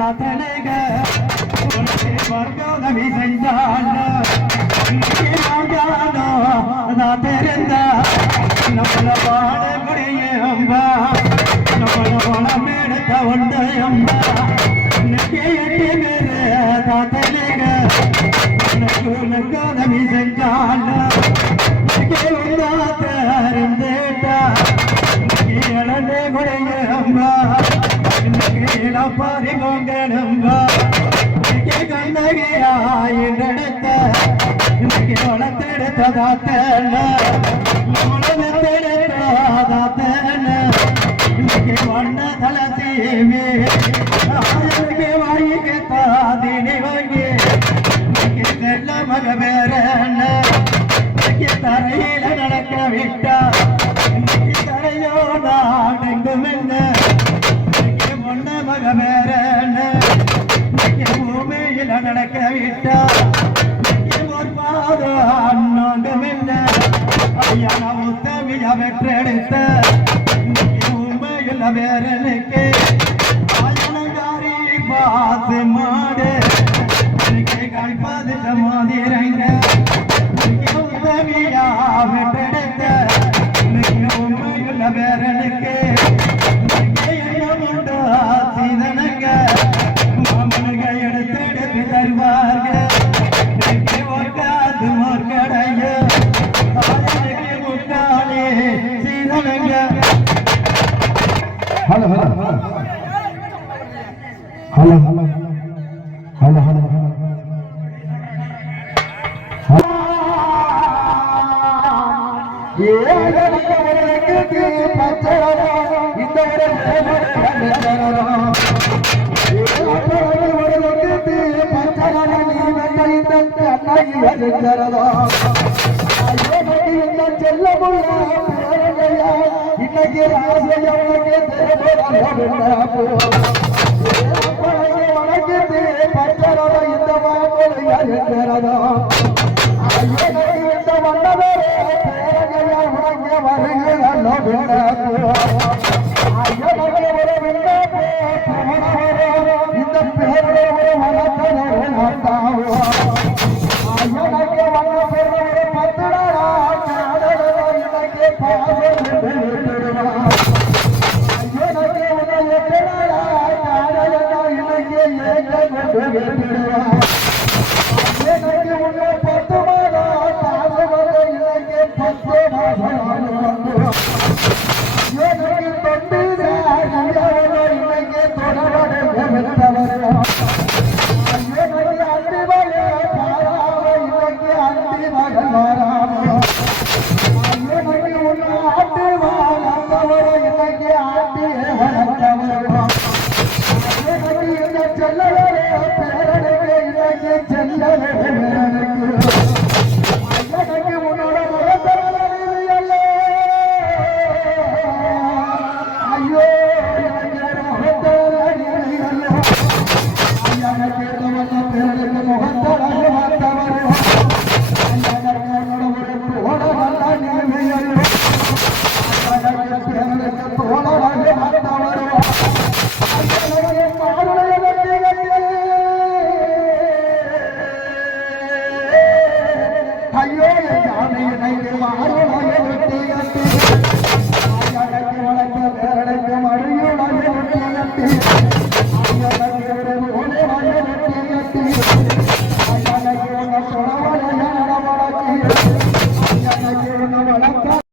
தாத்தனேக உனக்கு வர்க்கோதவி செஞ்சான் நான் தெரிந்த. நம்மள பாடக்கூடிய அம்பா நம்மள பணம் எடுத்த ஒன்று அம்பா இன்னைக்கு எட்டு பேரு தாத்தனேக உனக்கு உனக்கு செஞ்சான் இன்னைக்கு இளப்பாரி கொங்கனம்பா இன்னைக்கு கண்ணகியா என்றெடுத்த இன்னைக்கு வளர்த்தெடுத்த தாத்தன வளர்த்தெடுத்த ஆயிரக்கு வாங்கி தாதினி வாங்கி. இன்னைக்கு செல்ல மக பேரன இன்னைக்கு தரையில நடக்க விட்டா இன்னைக்கு தரையோ நாடெங்கும் என்ன. நடக்க விட்டா ஒரு பாதம் அண்ணோங்கும் என்ன ஐயா உத்தமிய வெற்றெடுத்த உண்மையில் வேறனுக்கு. ஆயனங்காரி மாடு இன்னைக்கு hello hello hello hello hello hello செல்ல இன்னைக்கு ராசையவனுக்கு வணக்கத்து பச்சரோ இந்த மாமொழியா இருக்கிறதோ? இந்த வந்தவரே பேரகையா உனக்கு வருகிறல்லோ Agora